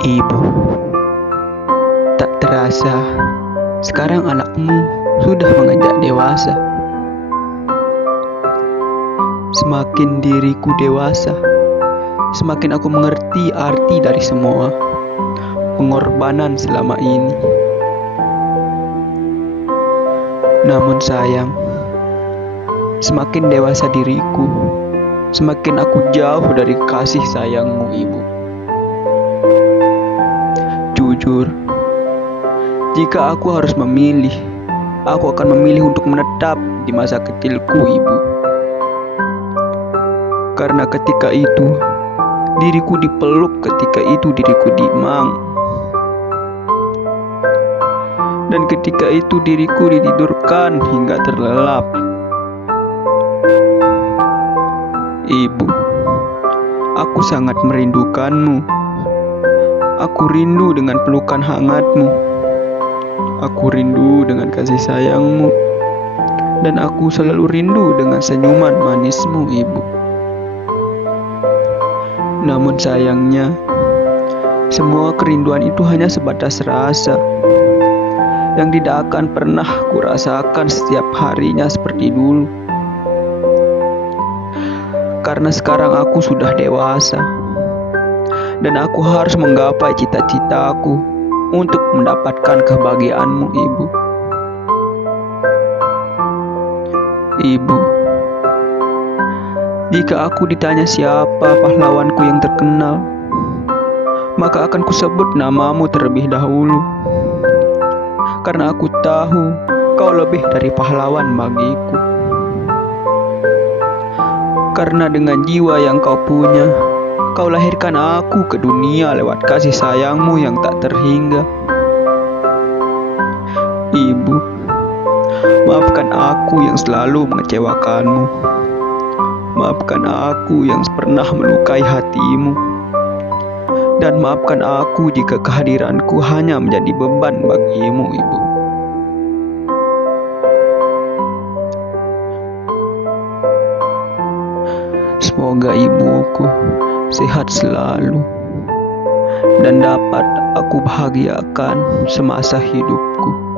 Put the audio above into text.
Ibu, tak terasa sekarang anakmu sudah menginjak dewasa. Semakin diriku dewasa, semakin aku mengerti arti dari semua pengorbanan selama ini. Namun sayang, semakin dewasa diriku, semakin aku jauh dari kasih sayangmu, Ibu. Jujur, jika aku harus memilih, aku akan memilih untuk menetap di masa kecilku, Ibu. Karena ketika itu, diriku dipeluk, ketika itu diriku dimang. Dan ketika itu diriku ditidurkan hingga terlelap. Ibu, aku sangat merindukanmu. Aku rindu dengan pelukan hangatmu. Aku rindu dengan kasih sayangmu. Dan aku selalu rindu dengan senyuman manismu, Ibu. Namun sayangnya, semua kerinduan itu hanya sebatas rasa yang tidak akan pernah kurasakan setiap harinya seperti dulu. Karena sekarang aku sudah dewasa, dan aku harus menggapai cita-citaku untuk mendapatkan kebahagiaanmu, Ibu. Ibu, jika aku ditanya siapa pahlawanku yang terkenal, maka akan kusebut namamu terlebih dahulu. Karena aku tahu kau lebih dari pahlawan bagiku. Karena dengan jiwa yang kau punya, kau lahirkan aku ke dunia lewat kasih sayangmu yang tak terhingga. Ibu, maafkan aku yang selalu mengecewakanmu. Maafkan aku yang pernah melukai hatimu. Dan maafkan aku jika kehadiranku hanya menjadi beban bagimu, Ibu. Semoga ibuku sehat selalu dan dapat aku bahagiakan semasa hidupku.